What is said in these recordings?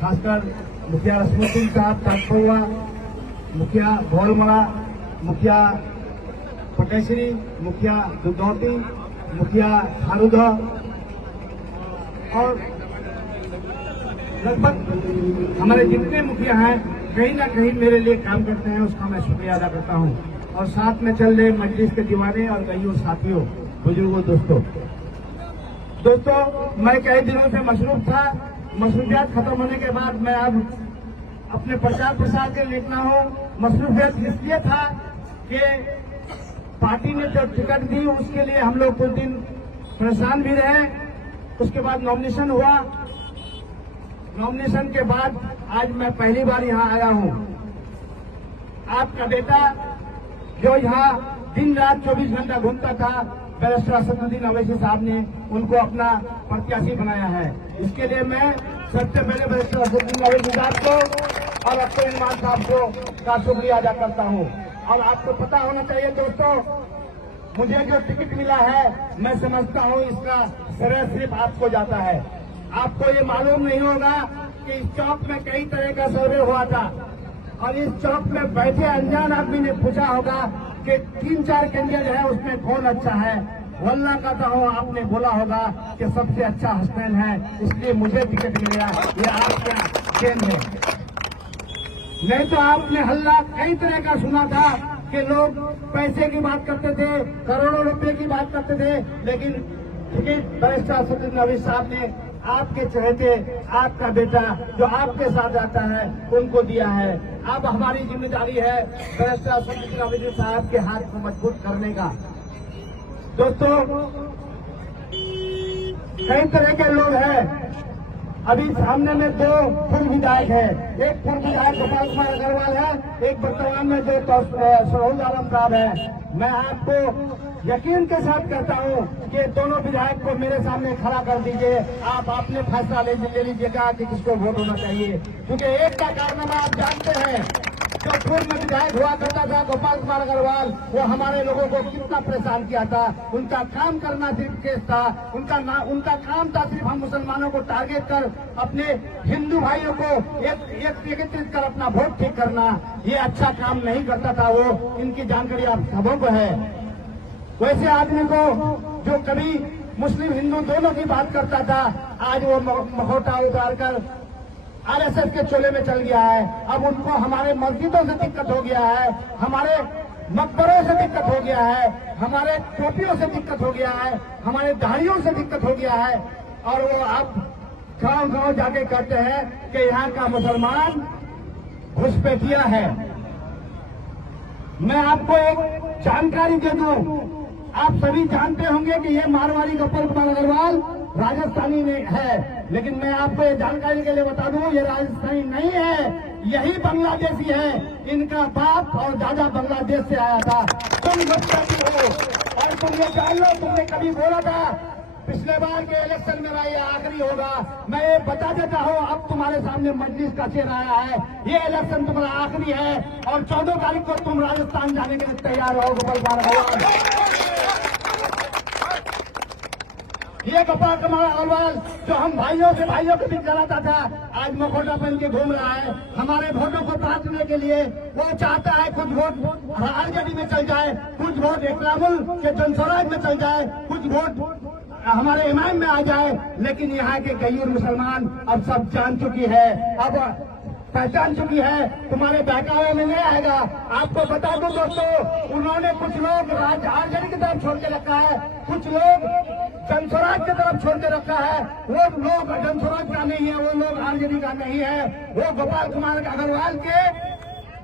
खासकर मुखिया रश्मिसिंह साहब ताजपुरा, मुखिया भोलमरा, मुखिया पटेश्वरी, मुखिया दुधौती, मुखिया खारूदा और लगभग हमारे जितने मुखिया हैं कहीं ना कहीं मेरे लिए काम करते हैं, उसका मैं शुक्रिया अदा करता हूं। और साथ में चल रहे मजलिस के दीवाने और कईयों साथियों, बुजुर्गों, दोस्तों मैं कई दिनों से मसरूफ था। मसरूफियत खत्म होने के बाद मैं अब अपने प्रचार प्रसार के लिए निकला हूं। मसरूफियत इसलिए था कि पार्टी ने जो टिकट दी उसके लिए हम लोग कुछ दिन परेशान भी रहे। उसके बाद नॉमिनेशन हुआ। नॉमिनेशन के बाद आज मैं पहली बार यहां आया हूं। आपका बेटा जो यहां दिन रात 24 घंटा घूमता था, बैरिस्टर असदुद्दीन अवैसी साहब ने उनको अपना प्रत्याशी बनाया है। इसके लिए मैं सबसे पहले बैरिस्टर असदुद्दीन अवैसी साहब को और अख्तर इमाम साहब को का शुक्रिया अदा करता हूं। और आपको पता होना चाहिए दोस्तों, मुझे जो टिकट मिला है मैं समझता हूं इसका श्रेय सिर्फ आपको जाता है। आपको ये मालूम नहीं होगा कि इस चौक में कई तरह का सर्वे हुआ था और इस चौक में बैठे अनजान आदमी ने पूछा होगा कि 3-4 कैंडिडेट है उसमें कौन अच्छा है। वल्लाह कहता हूं आपने बोला होगा कि सबसे अच्छा हसनैन है, इसलिए मुझे टिकट मिला। ये आपका देन है। नहीं तो आपने हल्ला कई तरह का सुना था कि लोग पैसे की बात करते थे, करोड़ों रुपए की बात करते थे, लेकिन टिकट बैरिस्टर असदुद्दीन अवैसी साहब ने आपके चहेते, आपका बेटा जो आपके साथ आता है उनको दिया है। अब हमारी जिम्मेदारी है बैरिस्टर असदुद्दीन अवैसी साहब के हाथ को मजबूत करने का। दोस्तों, कई तरह के लोग हैं। अभी सामने में 2 पूर्व विधायक है। एक पूर्व विधायक गोपाल कुमार अग्रवाल है, एक वर्तमान में जो सरोज आलम साहब है। मैं आपको यकीन के साथ कहता हूं कि दोनों विधायक को मेरे सामने खड़ा कर दीजिए। आप अपने फैसला ले लीजिएगा कि किसको वोट होना चाहिए, क्योंकि एक का कारनामा आप जानते हैं। जो पूर्व विधायक हुआ करता था गोपाल कुमार अग्रवाल, वो हमारे लोगों को कितना परेशान किया था। उनका काम करना सिर्फ केस था, उनका काम था सिर्फ हम मुसलमानों को टारगेट कर अपने हिंदू भाइयों को एकत्रित कर अपना वोट ठीक करना। ये अच्छा काम नहीं करता था वो, इनकी जानकारी आप सबों को है। वैसे आदमी को जो कभी मुस्लिम हिंदू दोनों की बात करता था, आज वो मखौटा उतार कर आरएसएस के चोले में चल गया है। अब उनको हमारे मस्जिदों से दिक्कत हो गया है, हमारे मकबरों से दिक्कत हो गया है, हमारे टोपियों से दिक्कत हो गया है, हमारे दाढ़ियों से दिक्कत हो गया है। और वो अब गांव-गांव जाके कहते हैं कि यहाँ का मुसलमान घुसपैठिया है। मैं आपको एक जानकारी दे दूं, आप सभी जानते होंगे कि ये मारवाड़ी गोपाल कुमार अग्रवाल राजस्थानी में है, लेकिन मैं आपको ये जानकारी के लिए बता दूं, ये राजस्थानी नहीं है, यही बांग्लादेशी है। इनका बाप और दादा बांग्लादेश से आया था। तुम गुजराती हो और तुम ये जान लो, तुमने कभी बोला था पिछले बार के इलेक्शन मेरा ये आखिरी होगा। मैं ये बता देता हूँ, अब तुम्हारे सामने मजलिस का चेहरा आया है, ये इलेक्शन तुम्हारा आखिरी है और 14 तारीख को तुम राजस्थान जाने के लिए तैयार हो। गोपाल कुमार अग्रवाल, ये गोपाल कुमार अग्रवाल जो हम भाइयों के बीच चलाता था, आज मखौटा पहन के घूम रहा है। हमारे वोटों को बांटने के लिए वो चाहता है कुछ वोट आरजेडी में चल जाए, कुछ वोट इकरामुल के जनस्वराज में चल जाए, कुछ वोट हमारे इमाम में आ जाए। लेकिन यहाँ के गैर मुसलमान अब सब जान चुकी है, अब पहचान चुकी है, तुम्हारे बहकावे में नहीं आएगा। आपको बता दूं दोस्तों, उन्होंने कुछ लोग आरजेडी की तरफ छोड़ के रखा है, कुछ लोग जनस्वराज की तरफ छोड़ के रखा है। वो लोग जनस्वराज का नहीं है, वो लोग आरजेडी का नहीं है, वो गोपाल कुमार अग्रवाल के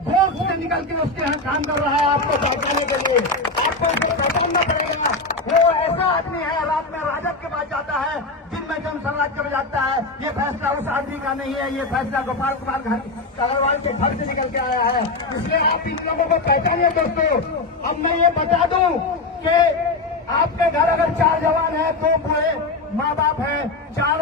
भोग से निकल के उसके यहाँ काम कर रहा है। आपको बताने के लिए आपको इसे पहचानना पड़ेगा। वो ऐसा आदमी है, रात में राजद के पास जाता है, दिन में जनस्वराज के जाता है। ये फैसला उस आदमी का नहीं है, ये फैसला गोपाल कुमार अग्रवाल के घर से निकल के आया है। इसलिए आप इन लोगों को पहचानिए दोस्तों। अब मैं ये बता दूं कि आपके घर अगर 4 जवान है, 2 बूढ़े माँ बाप है, 4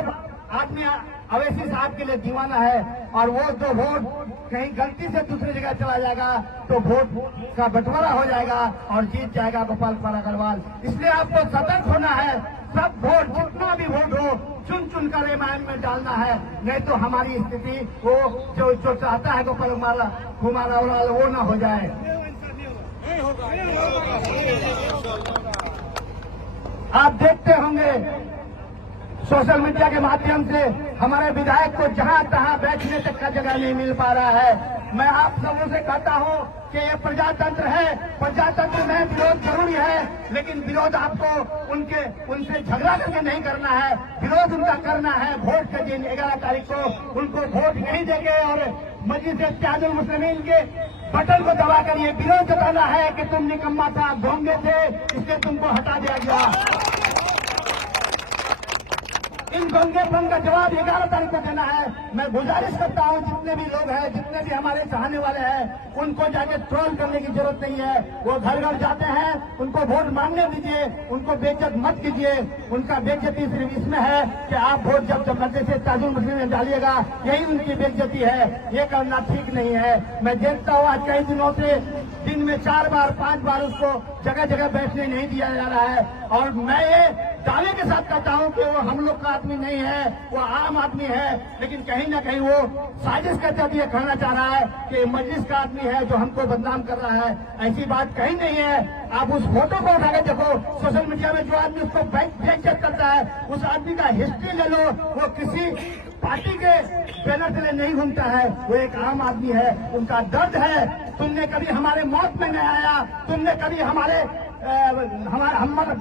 आदमी अवैसी साहब के लिए दीवाना है और वो 2 वोट कहीं गलती से दूसरी जगह चला जाएगा तो वोट का बंटवारा हो जाएगा और जीत जाएगा गोपाल कुमार अग्रवाल। इसलिए आपको सतर्क होना है, सब वोट, जितना भी वोट हो, चुन चुन कर रामायण में डालना है, नहीं तो हमारी स्थिति वो जो चाहता है गोपाल कुमार अग्रवाल वो ना हो जाए। आप देखते होंगे सोशल मीडिया के माध्यम से हमारे विधायक को जहां तहां बैठने तक का जगह नहीं मिल पा रहा है। मैं आप सबों से कहता हूं कि ये प्रजातंत्र है, प्रजातंत्र में विरोध जरूरी है, लेकिन विरोध आपको उनसे झगड़ा करके नहीं करना है, विरोध उनका करना है। वोट के दिन 11 तारीख को उनको वोट नहीं देंगे और मस्जिद इत्तेहादुल मुस्लिमीन के बटन को दबा कर ये विरोध जताना है कि तुम निकम्मा था, ढोंगे थे, इसलिए तुमको हटा दिया गया। इन गंगेपन का जवाब 11 तारीख को देना है। मैं गुजारिश करता हूं जितने भी लोग हैं, जितने भी हमारे चाहने वाले हैं, उनको जाके ट्रोल करने की जरूरत नहीं है। वो घर घर जाते हैं, उनको वोट मांगने दीजिए, उनको बेइज्जत मत कीजिए। उनका बेइज्जती सिर्फ इसमें है कि आप वोट जब मस्जिद से इत्तेहादुल मुस्लिमीन में डालिएगा, यही उनकी बेइज्जती है। ये करना ठीक नहीं है। मैं देखता हूं आज कई दिनों से दिन में 4 बार 5 बार उसको जगह जगह बैठने नहीं दिया जा रहा है। और मैं ये दावे के साथ कहता हूं कि वो हम लोग का आदमी नहीं है, वो आम आदमी है, लेकिन कहीं ना कहीं वो साजिश के तहत ये कहना चाह रहा है कि मजलिस का आदमी है जो हमको बदनाम कर रहा है। ऐसी बात कहीं नहीं है। आप उस फोटो को उठा के देखो, सोशल मीडिया में जो आदमी उसको बेइज्जत करता है, उस आदमी का हिस्ट्री ले लो। वो किसी पार्टी के बैनर तले नहीं घूमता है, वो एक आम आदमी है। उनका दर्द है। तुमने कभी हमारे मौत में नहीं आया, तुमने कभी हमारे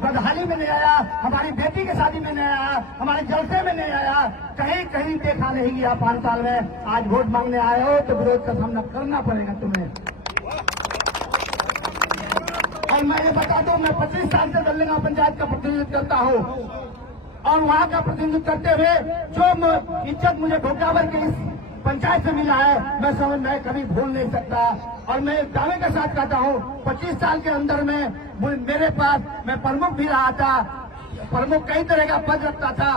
बदहाली में नहीं आया, हमारी बेटी की शादी में नहीं आया, हमारे जलसे में नहीं आया, कहीं कहीं देखा नहीं गया 5 साल में। आज वोट मांगने आए हो तो विरोध का सामना करना पड़ेगा तुम्हें। और मैं ये बता दूं, मैं 25 साल से दल्लेगांव पंचायत का प्रतिनिधित्व करता हूं और वहां का प्रतिनिधित्व करते हुए जो इज्जत मुझे ढोकावर के इस पंचायत से मिला है, मैं कभी भूल नहीं सकता। और मैं दावे के साथ कहता हूं, 25 साल के अंदर में मेरे पास, मैं प्रमुख भी रहा था, प्रमुख कई तरह का पद रखता था,